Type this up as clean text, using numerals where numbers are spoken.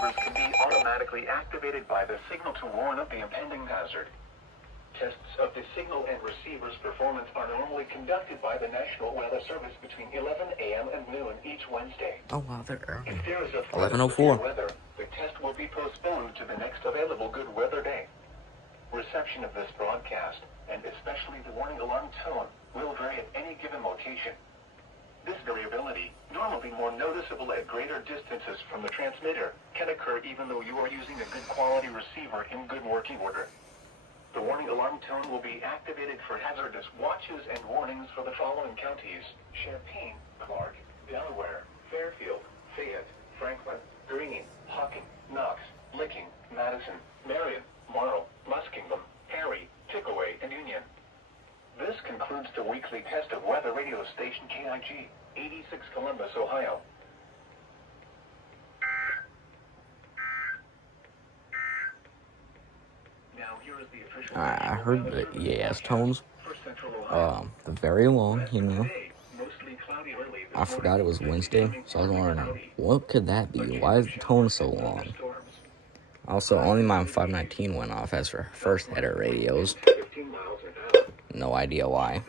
receivers can be automatically activated by the signal to warn of the impending hazard. Tests of the signal and receiver's performance are normally conducted by the National Weather Service between 11 a.m. and noon each Wednesday. Oh wow, they're early. If there is a threat of 11:04. severe weather, the test will be postponed to the next available good weather day. Reception of this broadcast, and especially the warning alarm tone, will vary at any given location. This variability, normally more noticeable at greater distances from the transmitter, can occur even though you are using a good quality receiver in good working order. The warning alarm tone will be activated for hazardous watches and warnings for the following counties: Champaign, Clark, Delaware, Fairfield, Fayette, Franklin, Greene, Hocking, Knox, Licking, Madison, Marion, Marl, Muskingum, Perry, Pickaway, and Union. This concludes the weekly test of weather radio station KIG, 86 Columbus, Ohio. Now here is the official. I heard the EAS tones. They're very long, you know. I forgot it was Wednesday, so I was wondering, what could that be? Why is the tone so long? Also, only my 519 went off as for first header radios. No idea why.